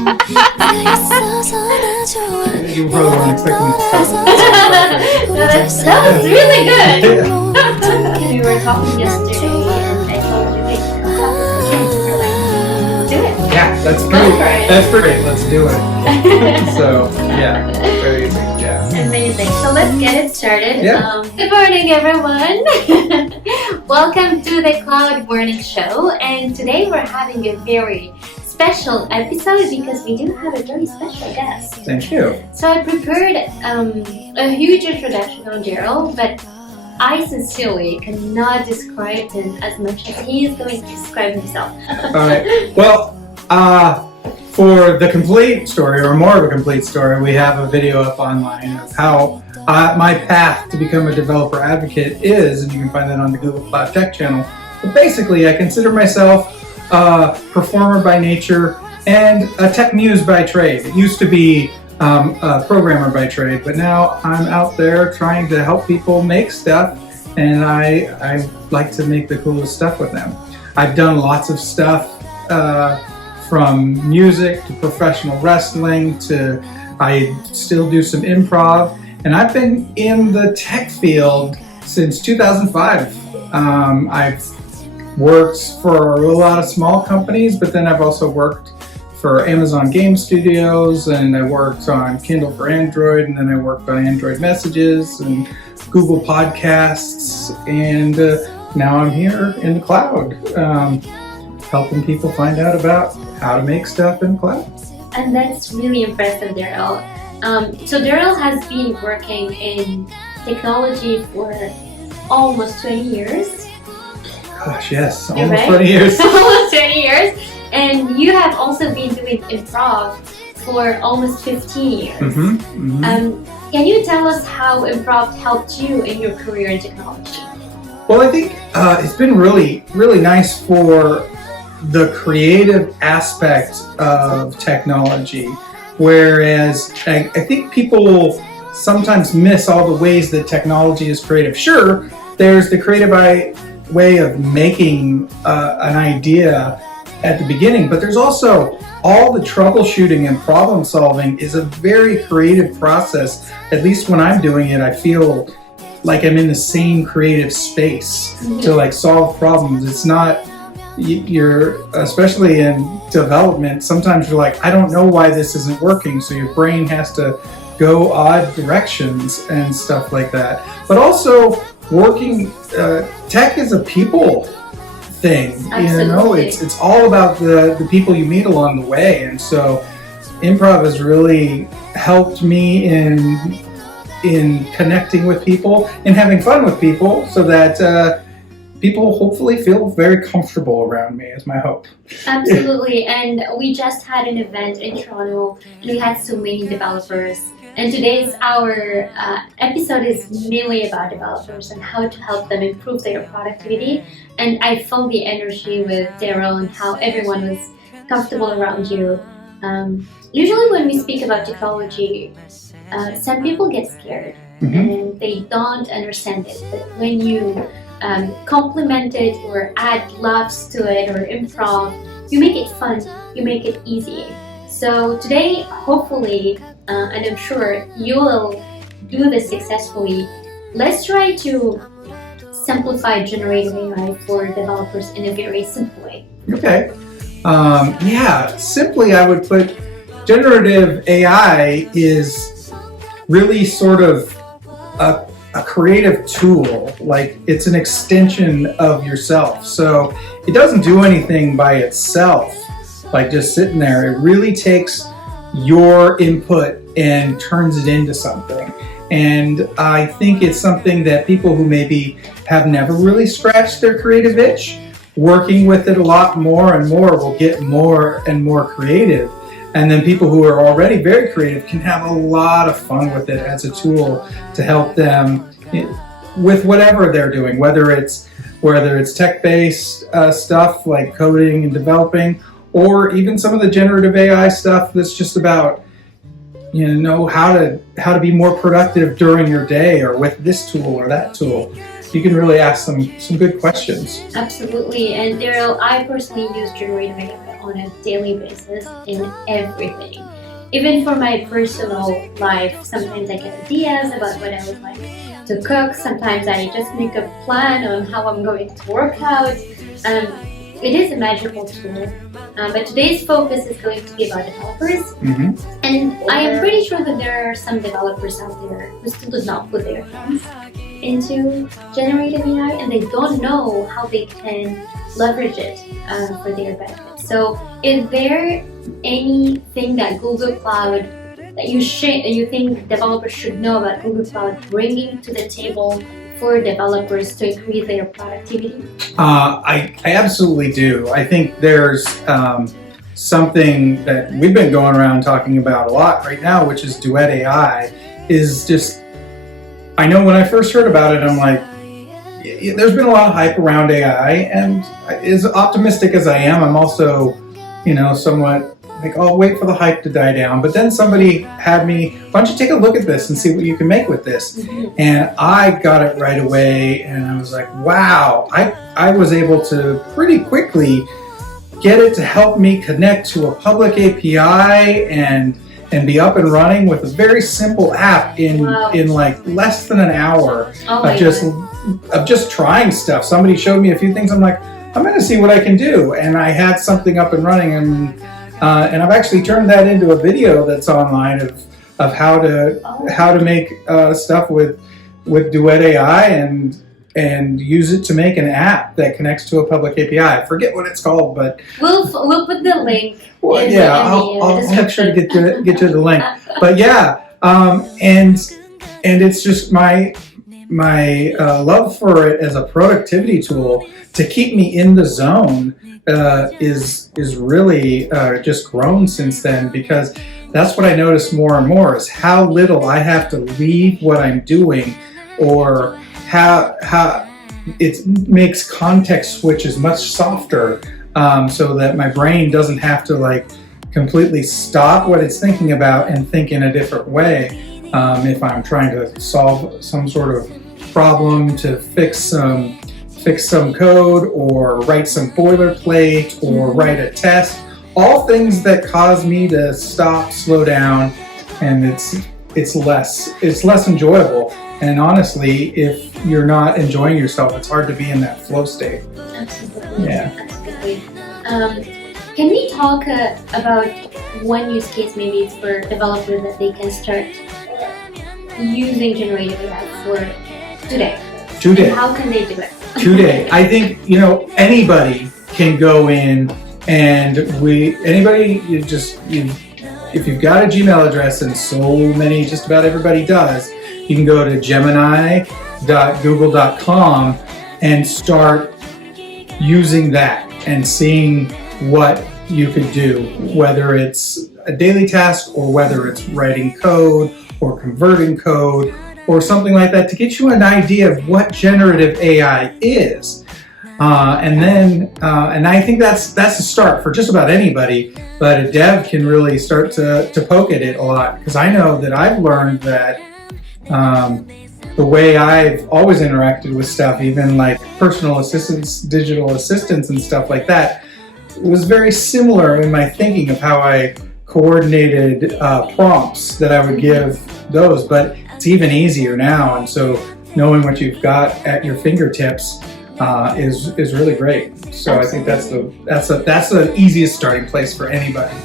You probably weren't expecting That was really good. We were talking yesterday and I told you, hey, we're like, do it. Yeah, that's Go great. for it. That's great. Let's do it. So, yeah, very easy. Yeah. Amazing. So let's get it started. Yeah. Good morning, everyone. Welcome to the Cloud Morning Show. And today we're having a very special episode because we do have a very special guest. Thank you. So I prepared a huge introduction on Daryl, but I sincerely cannot describe him as much as he is going to describe himself. All right. Well, for the complete story, or more of a complete story, we have a video up online of how my path to become a developer advocate is, and you can find that on the Google Cloud Tech channel. But basically, I consider myself a performer by nature and a tech muse by trade. It used to be a programmer by trade, but now I'm out there trying to help people make stuff, and I like to make the coolest stuff with them. I've done lots of stuff from music to professional wrestling to I still do some improv, and I've been in the tech field since 2005. I've worked for a lot of small companies, but then I've also worked for Amazon Game Studios, and I worked on Kindle for Android, and then I worked on Android Messages and Google Podcasts, and now I'm here in the cloud, helping people find out about how to make stuff in the cloud. And that's really impressive, Daryl. So Daryl has been working in technology for almost 20 years. Gosh, yes, almost Right? 20 years. Almost 20 years. And you have also been doing improv for almost 15 years. Mm-hmm, mm-hmm. Can you tell us how improv helped you in your career in technology? Well, I think it's been really, really nice for the creative aspect of technology, whereas I think people sometimes miss all the ways that technology is creative. Sure, there's the creative way of making an idea at the beginning, but there's also all the troubleshooting and problem solving is a very creative process. At least when I'm doing it, I feel like I'm in the same creative space to like solve problems. It's not, you're, especially in development, sometimes you're like, I don't know why this isn't working, so your brain has to go odd directions and stuff like that. But also working, tech is a people thing. Absolutely. You know, it's all about the people you meet along the way, and so improv has really helped me in connecting with people and having fun with people, so that people hopefully feel very comfortable around me, is my hope. Absolutely. And we just had an event in Toronto and we had so many developers. And today's our episode is mainly about developers and how to help them improve their productivity. And I felt the energy with Daryl and how everyone was comfortable around you. Usually when we speak about technology, some people get scared and they don't understand it. But when you complement it or add laughs to it or improv, you make it fun, you make it easy. So today, hopefully, and I'm sure you will do this successfully, let's try to simplify generative AI for developers in a very simple way. Okay. Yeah, simply I would put generative AI is really sort of a creative tool. Like, it's an extension of yourself. So it doesn't do anything by itself, like just sitting there. It really takes your input and turns it into something. And I think it's something that people who maybe have never really scratched their creative itch, working with it a lot more and more will get more and more creative. And then people who are already very creative can have a lot of fun with it as a tool to help them with whatever they're doing, whether it's tech-based stuff like coding and developing, or even some of the generative AI stuff that's just about, how to be more productive during your day, or with this tool or that tool. You can really ask some good questions. Absolutely. And Daryl, I personally use generative AI on a daily basis in everything. Even for my personal life, sometimes I get ideas about what I would like to cook. Sometimes I just make a plan on how I'm going to work out. It is a magical tool, but today's focus is going to be about developers. And I am pretty sure that there are some developers out there who still do not put their hands into generative AI, and they don't know how they can leverage it for their benefit. So is there anything that Google Cloud that you think developers should know about Google Cloud bringing to the table for developers to increase their productivity? I absolutely do. I think there's something that we've been going around talking about a lot right now, which is Duet AI. Is just, I know when I first heard about it, I'm like, there's been a lot of hype around AI, and as optimistic as I am, I'm also, somewhat like, oh, wait for the hype to die down. But then somebody had me, why don't you take a look at this and see what you can make with this? And I got it right away, and I was like, wow, I was able to pretty quickly get it to help me connect to a public API and be up and running with a very simple app in like less than an hour of just trying stuff. Somebody showed me a few things. I'm like, I'm going to see what I can do, and I had something up and running, and I've actually turned that into a video that's online of how to make stuff with Duet AI and use it to make an app that connects to a public API. I forget what it's called, but we'll put the link. I'll make sure to get you the link. But yeah, and it's just my love for it as a productivity tool to keep me in the zone is really just grown since then, because that's what I notice more and more is how little I have to leave what I'm doing, or how it makes context switches much softer, so that my brain doesn't have to like completely stop what it's thinking about and think in a different way. If I'm trying to solve some sort of problem, to fix some code, or write some boilerplate, or write a test, all things that cause me to stop, slow down, and it's less enjoyable. And honestly, if you're not enjoying yourself, it's hard to be in that flow state. Absolutely. Yeah. Absolutely. Can we talk about one use case maybe for developers that they can start using generative AI for today? And how can they do it? Today, I think anybody can go in, and if you've got a Gmail address, and just about everybody does, you can go to gemini.google.com and start using that and seeing what you could do, whether it's a daily task or whether it's writing code or converting code or something like that, to get you an idea of what generative AI is. And I think that's a start for just about anybody, but a dev can really start to poke at it a lot, because I know that I've learned that the way I've always interacted with stuff, even like personal assistants, digital assistants and stuff like that, was very similar in my thinking of how I coordinated prompts that I would give those, but it's even easier now. And so knowing what you've got at your fingertips is really great. So absolutely. I think that's the easiest starting place for anybody.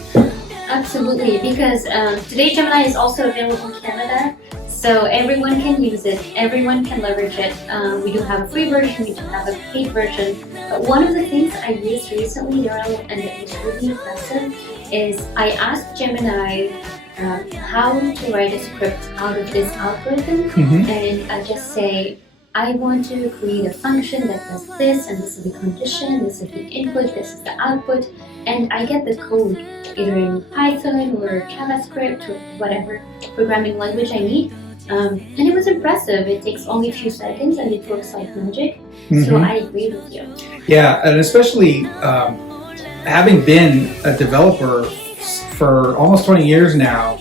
Absolutely, because today Gemini is also available in Canada, so everyone can use it, everyone can leverage it. We do have a free version, we do have a paid version. But one of the things I used recently, Daryl, and it was really impressive, is I asked Gemini how to write a script out of this algorithm, and I just say, I want to create a function that does this, and this is the condition, this is the input, this is the output, and I get the code either in Python or JavaScript or whatever programming language I need. And it was impressive. It takes only a few seconds and it works like magic. So I agree with you. Yeah, and especially having been a developer for almost 20 years now,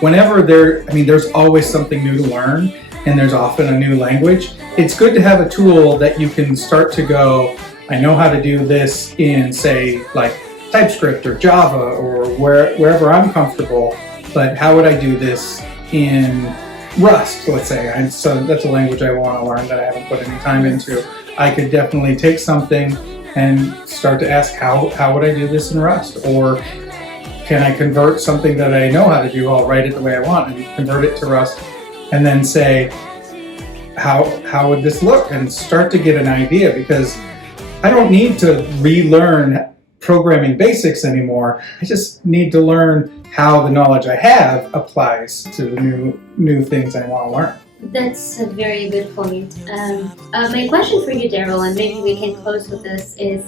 whenever there's always something new to learn, and there's often a new language. It's good to have a tool that you can start to go, I know how to do this in, say, like TypeScript or Java or wherever I'm comfortable, but how would I do this in Rust, let's say? And so that's a language I want to learn that I haven't put any time into. I could definitely take something and start to ask how would I do this in Rust? Or can I convert something that I know how to do, I'll write it the way I want and convert it to Rust, and then say, how would this look? And start to get an idea, because I don't need to relearn programming basics anymore. I just need to learn how the knowledge I have applies to the new things I want to learn. That's a very good point. My question for you, Daryl, and maybe we can close with this, is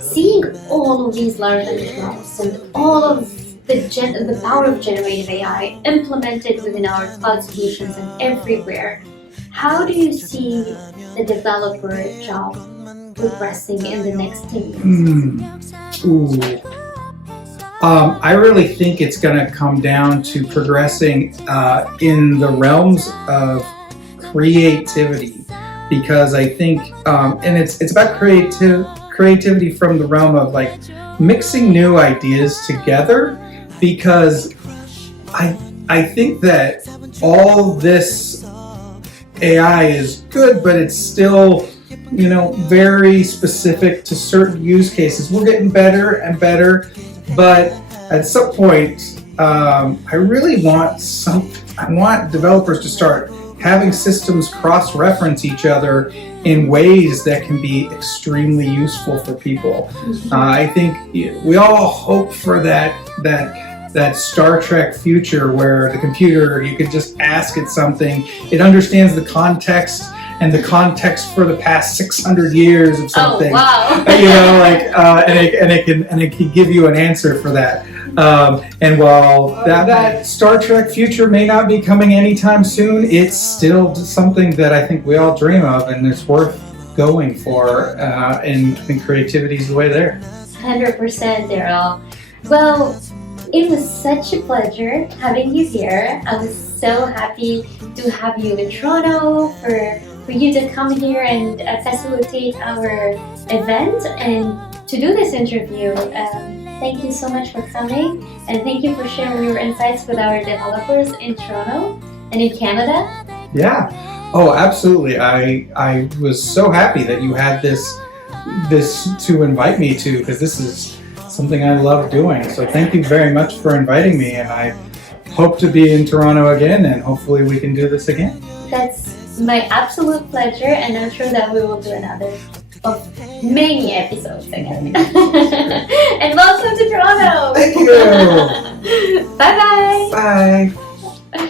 seeing all of these large language models and all of the power of generative AI implemented within our cloud solutions and everywhere, how do you see the developer job progressing in the next 10 years? I really think it's going to come down to progressing in the realms of creativity, because I think, and it's about creativity from the realm of like mixing new ideas together, because I think that all this AI is good, but it's still, very specific to certain use cases. We're getting better and better, but at some point, I really want developers to start having systems cross-reference each other in ways that can be extremely useful for people. I think we all hope for that Star Trek future where the computer, you could just ask it something, it understands the context and the context for the past 600 years of something. Oh, wow. And it can give you an answer for that. And while that Star Trek future may not be coming anytime soon, it's still something that I think we all dream of, and it's worth going for. And I think creativity is the way there. 100%, Daryl. Well, it was such a pleasure having you here. I was so happy to have you in Toronto, for you to come here and facilitate our event and to do this interview. Thank you so much for coming, and thank you for sharing your insights with our developers in Toronto and in Canada. Yeah. Oh, absolutely. I was so happy that you had this to invite me to, because this is something I love doing. So thank you very much for inviting me, and I hope to be in Toronto again, and hopefully we can do this again. That's my absolute pleasure, and I'm sure that we will do another of many episodes again. And welcome to Toronto! Thank you! Bye-bye! Bye!